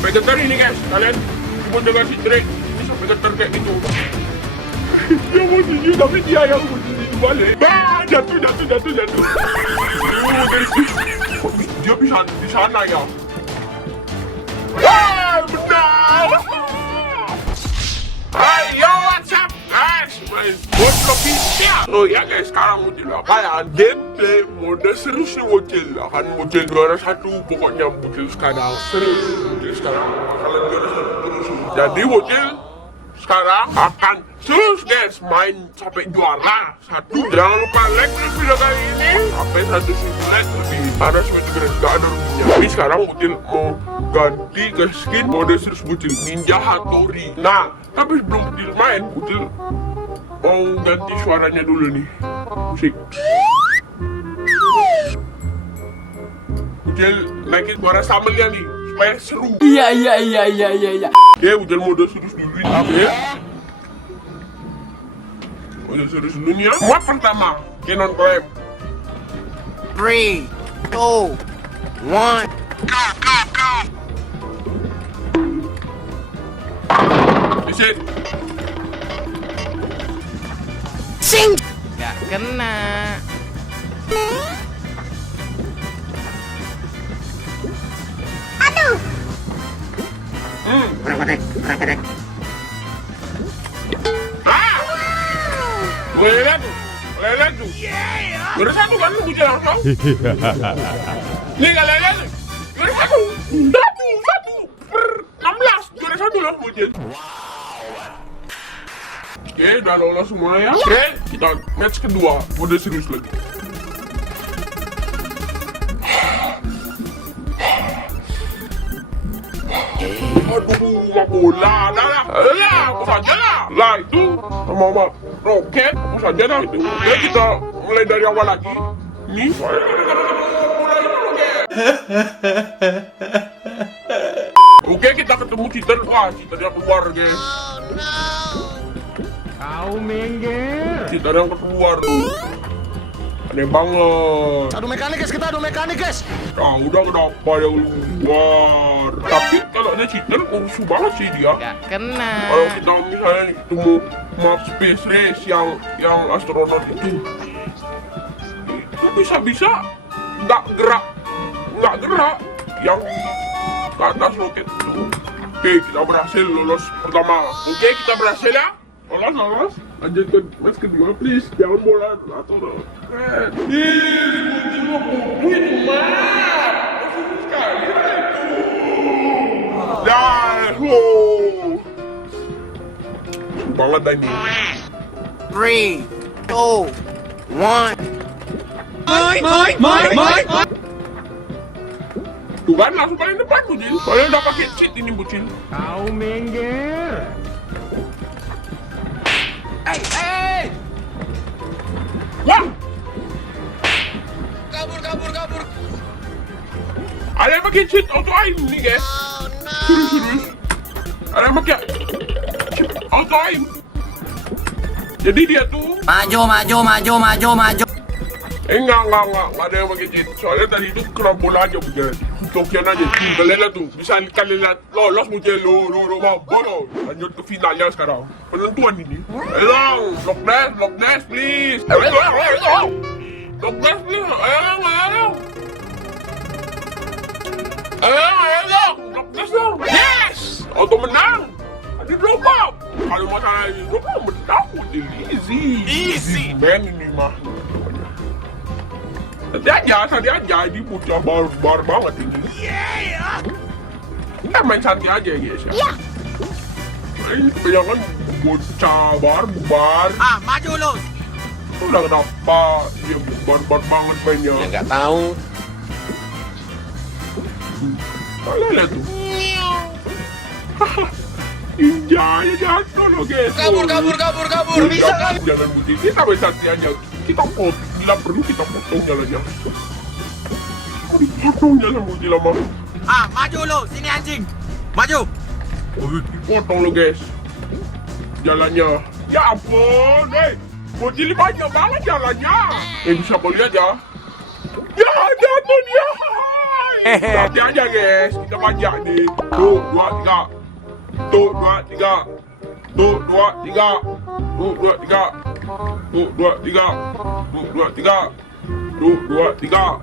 Sampai getar ini guys, kalian cuma dengar si Drake ini sampai getar kayak gitu. Dia mau setuju tapi dia yang mau setuju balik. Jatuh. Dia bisa di sana ya. Benar. Ayo, what's up guys? Bocil official. Oh ya guys, sekarang Bocil kalian gameplay mode serius nih Bocil. Kan Bocil juara 1 pokoknya Bocil sekarang serius. Bocil sekarang kalian juara 1 terus. Jadi Bocil sekarang akan terus guys main sampai juara 1. Jangan lupa like video kali ini sampai 1 like lebih. Ada sebenarnya gak ada ruginya. Tapi sekarang Bocil mau ganti ke skin mode serius Bocil Ninja Hattori. Nah, tapi sebelum Bocil main, Bocil mau ganti suaranya dulu nih. Musik. Bocil naikin suara sambalnya nih supaya seru. Iya. Oke, Bocil mode serius dulu nih. Oke. Mode serius dulu nih ya. Buat pertama, Canon Claim. 3, 2, 1. Go. Visit. Sing. Gak kena. Aduh. Berapa dek? Boleh lihat tuh. Juara 1 kan lu Bocil langsung. Nih kalian lihat nih. Juara 1. 16 juara 1 lah Bocil. Oke, udah lolos semua ya. Oke, kita match kedua, mode serius lagi. Aduh, bola, dah. Aku saja lah. Lah itu sama roket, aku saja lah itu. Oke, kita mulai dari awal lagi. Nih, bola itu roket. Oke, kita ketemu cheater. Wah, cheater yang keluar guys. Kau minggir. Cheater yang keluar tuh. Aneh banget. Adu mekanik guys. Udah kenapa yang keluar? Tapi kalau ada cheater, rusuh banget sih dia. Gak kena. Kalau kita misalnya nih ketemu map space race yang astronot itu bisa nggak gerak yang ke atas roket itu. Oke, kita berhasil lolos pertama. Oke, kita berhasil ya. Lolos. Lanjut ke match kedua, please. Jangan bola atau roket. Itu mah. Sekali itu. Dah, banget dah ini. 3, 2, 1. Tuh kan langsung paling depan Bocil. Soalnya udah pakai cheat ini Bocil. Kau minggir. Wah, Kabur. ada yang pakai cheat auto aim nih guys. Serius. Ada yang pakai cheat auto aim. Jadi dia tuh Maju. enggak ada yang pakai cheat. Soalnya tadi itu kena bola aja Bocil. Tokian aja. Kalian lihat tuh, bisa kalian lihat lolos Bocil lo bolos. Lanjut ke finalnya sekarang. Penentuan ini. Ayo, block dash please. Block dash please. Ayo, block dash dong. Yes, auto menang. Ada drop up. Kalau masalah ini drop up menang Bocil. Easy man ini mah. Tadi aja ini bocah bar banget ini. Kita main santai aja guys ya. Ini kebanyakan bocah bubar. Maju lu. Udah kenapa dia bubar banget mainnya. Ya nggak tahu. Kalian lihat tuh. Injanya jatuh loh guys. Kabur. Bisa kan? Jalan Bocil kita main santai aja. Kita bila perlu kita potong jalannya. Potong jalan Bocil lama. Maju lu, sini anjing. Maju. Dipotong lo guys jalannya. Ya ampun, Bocil banyak banget jalannya. Bisa boleh aja. Ya jatuh dia. Hati aja guys, kita banyak nih. Tuh, 2, 3. Tuh, 2, 3. Tuh, 2, 3. Tuh, 2, 3. Tuh, 2, 3. Tuh, 2, 3. Tuh, 2, 3.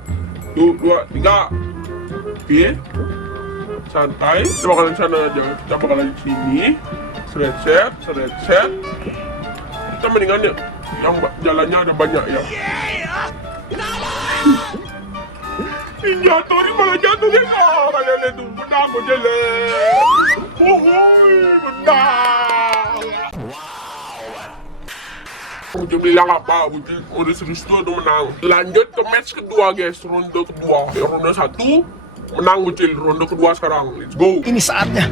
Tuh, 2, 3. Oke. Santai. Kita bakalan sana aja. Kita bakalan sini. Set. Kita mendingan ya, yang jalannya ada banyak ya. Ini jatuh, ini malah jatuh guys. Kalian lihat tuh, menang Bocil. Menang. Bocil bilang apa? Bocil udah serius tuh menang. Lanjut ke match kedua guys, ronde kedua. Ronde 1 menang Bocil, ronde kedua sekarang. Let's go. Ini saatnya.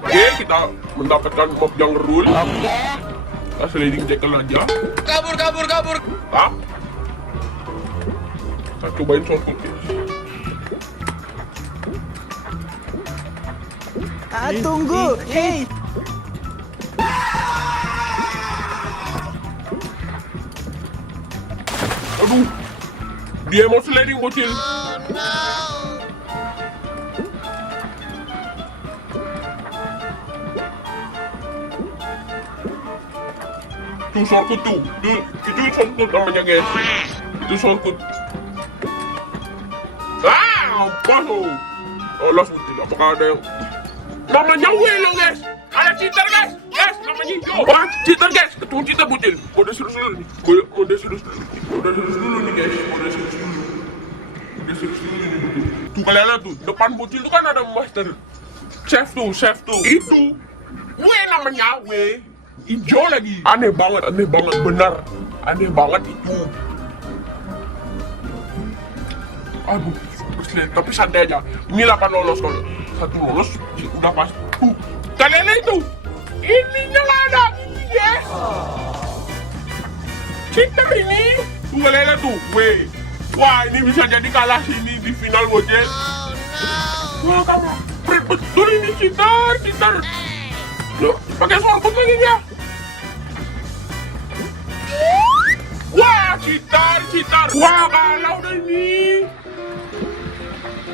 Oke, kita mendapatkan mob yang rule. Kita sliding tackle aja. Kabur. Hah? Kita cobain shortcut guys. Tunggu. Hey. Aduh, dia mau sliding Bocil. Tuh shortcut tuh, itu shortcut namanya guys. Itu shortcut. Bocil. Lolos Bocil, apakah ada yang namanya Welo guys? Ada cheater guys, namanya hijau. Cheater guys, ketemu cheater Bocil. Mode serius dulu nih, mode serius dulu nih guys, mode serius dulu nih Bocil. Tuh kalian lihat tuh, depan Bocil tuh kan ada master chef tuh. Itu namanya hijau lagi. Aneh banget, benar. Aneh banget itu. Aduh, tapi santai aja. Ini 8 lolos kalau satu lolos udah pas. Kalian lihat itu, ininya nggak ada, ini guys. Cheater ini. Tuh kalian lihat tuh, wah ini bisa jadi kalah sini di final Bocil. Wah kamu, betul ini cheater. Loh, pakai shortcut lagi ya. Wah, cheater. Wah, kalah udah ini.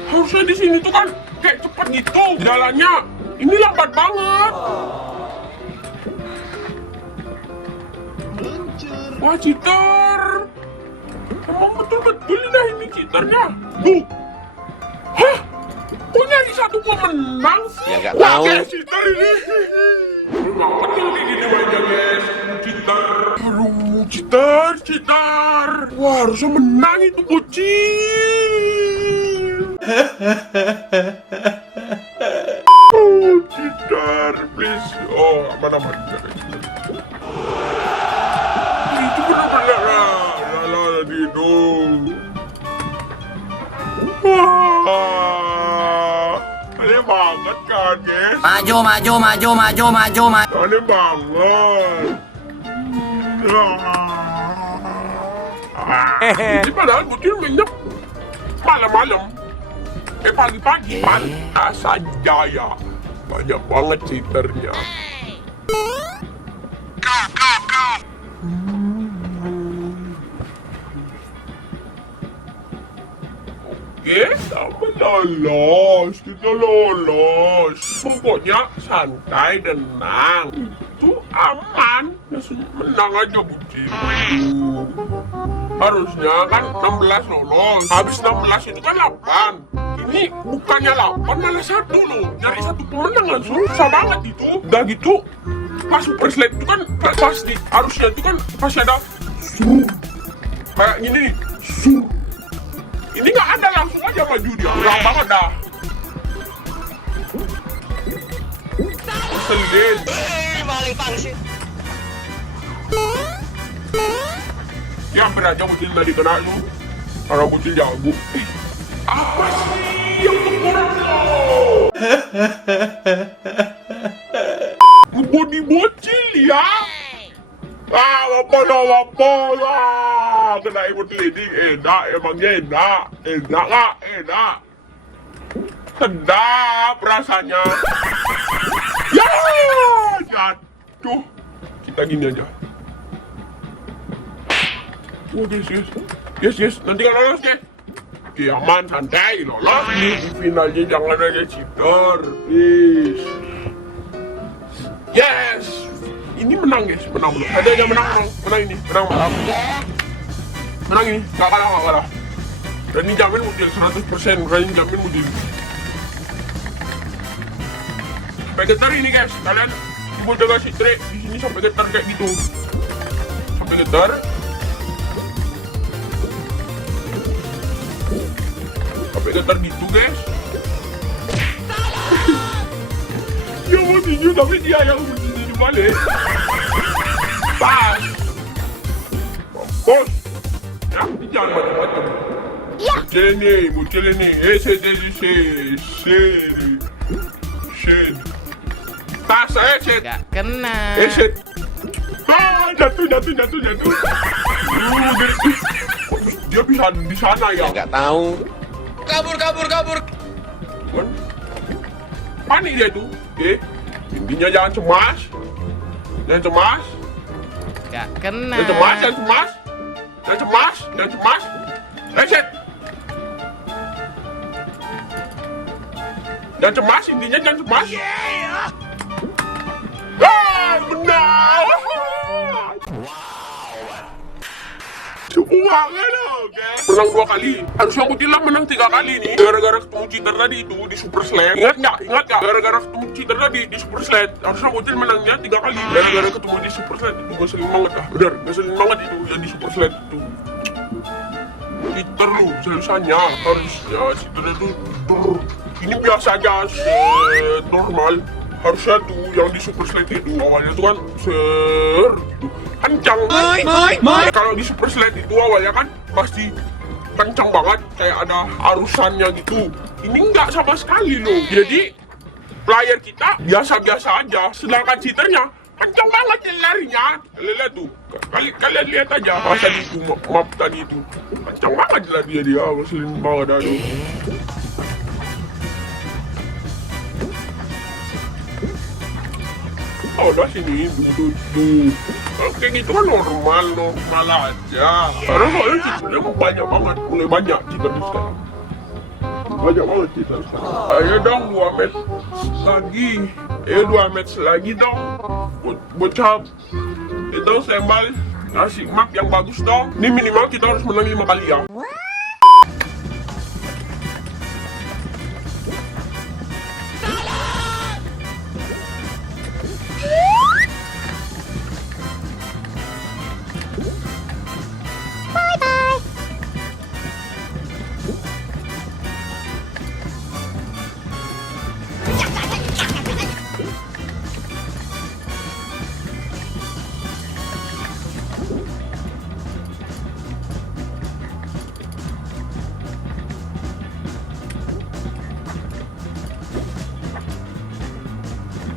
Harusnya di sini tuh kan kayak cepet gitu jalannya. Ini lambat banget. Wah, cheater. Emang betul-betul dah ini cheaternya. Hah? Kok nyari satu pemenang sih? Ya nggak tahu. Wah, cheater ini. Nggak betul kayak gini aja guys. Cheater. Wah, harusnya menang itu Bocil. Cheater, please. Oh, aman. Itu benar-benar lah, Dino. Wah, aneh banget kan, guys? Maju. Aneh banget. Ini padahal Bocil mainnya malam-malam. Pagi-pagi pantas saja ya. Banyak banget cheaternya. Oke, kita lolos. Pokoknya santai, tenang. Itu aman. Menang aja Bocil. Harusnya kan 16 lolos. Habis 16 itu kan 8. Ini bukannya 8 malah 1 loh. Nyari satu pemenang langsung. Susah banget itu. Udah gitu, pas super slide itu kan pasti harusnya itu kan pasti ada kayak gini nih. Ini nggak ada, langsung aja maju dia. Udah banget dah. Selin. Paling pangsit. Ya hampir aja Bocil tadi kena lu. Karena Bocil jago. Apa sih yang kurang lo? Body Bocil ya? Apa lah. Kena Emot leading, emangnya enak. Sedap rasanya. Ya, jatuh. Kita gini aja. Oh, yes. Nanti kan lolos, guys. Oke, aman, santai, lolos. Di finalnya jangan ada cheater, please. Yes. Ini menang, guys. Menang. Ada aja menang. Menang ini. Menang. Menang ini. Gak kalah. Dan ini jamin mutil 100%. Berani jamin mutil. Sampai getar ini, guys. Kalian boleh kasih trik di sini sampai getar kayak gitu. Sampai getar. Sampai getar gitu, guys. Ya mau tinju tapi dia yang tinju balik. Pas. Bos. Ya, jangan macam-macam. Ya. Bocil ini. Set. Tas saya set. Gak kena. Set. Jatuh. Dia bisa di sana ya. Nggak tahu. Kabur. Kan? Panik dia itu. Oke. Intinya jangan cemas. Gak kena. Jangan cemas. Reset. Jangan cemas, intinya jangan cemas. Benar. Keuangan oke. Menang 2 kali. Harusnya Mutilah menang 3 kali nih. Gara-gara ketemu cheater tadi itu di Super Slate. Ingat nggak? Gara-gara ketemu cheater tadi di Super Slate. Harusnya Mutil menangnya 3 kali. Gara-gara ketemu di Super Slate itu ngeselin banget dah. Bener, ngeselin banget itu yang di Super Slate itu. Cheater lu, seriusannya harusnya cheater itu ini biasa aja, normal. Harusnya tuh yang di Super Slate itu awalnya tuh kan kencang. Kalau di Super Slate itu awalnya kan pasti kencang banget, kayak ada arusannya gitu. Ini nggak sama sekali loh. Jadi player kita biasa-biasa aja, sedangkan cheaternya kencang banget larinya. Lihat tuh, kalian lihat aja pas tadi itu map tadi itu kencang banget lah dia ngeselin banget aduh. Oh, udah sini, tuh. Oke, gitu kan normal aja. Karena soalnya cheaternya banyak banget, mulai banyak cheater sekarang. Banyak banget cheater sekarang. Ayo dong, 2 match lagi. 2 match lagi dong. Bocap. Itu sembal ngasih map yang bagus dong. Ini minimal kita harus menang 5 kali ya.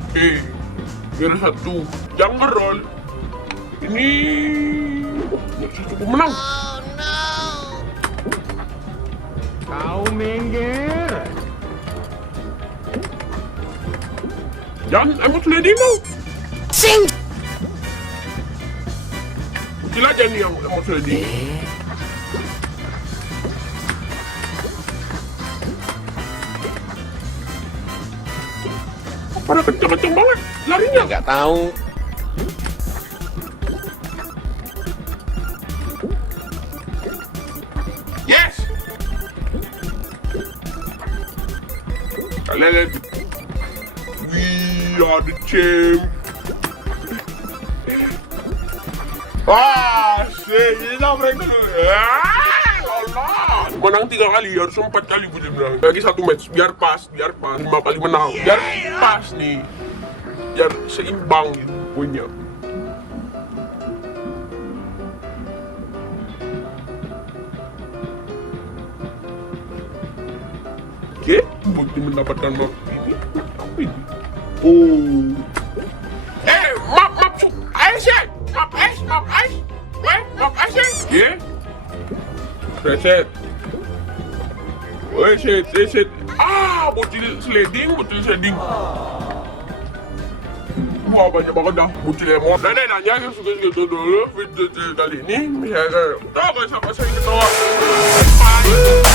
Oke, biar 1 jangan roll. Ini cukup menang. Kau minggir. Jangan emot lady mau. Sing. Kecil aja nih yang emot lady. Pada kenceng-kenceng banget larinya. Nggak tahu. Yes. Kalian lihat. We are the champ. Ini mereka dulu. Lolos. Menang 3 kali, harus 4 kali gue bilang. Lagi 1 match, biar pas. 5 kali menang. Biar pas nih. Biar seimbang gitu punya. Oke, bukti mendapatkan map ini. Apa ini? Oh. Map Asia. Map Asia. Ya. Reset. Reset. Bocil sliding. Wah, banyak banget dah Bocil Emot. Dan nanya yang suka gitu dulu video kali ini. Misalnya, tau gak sama saya ketawa. Bye.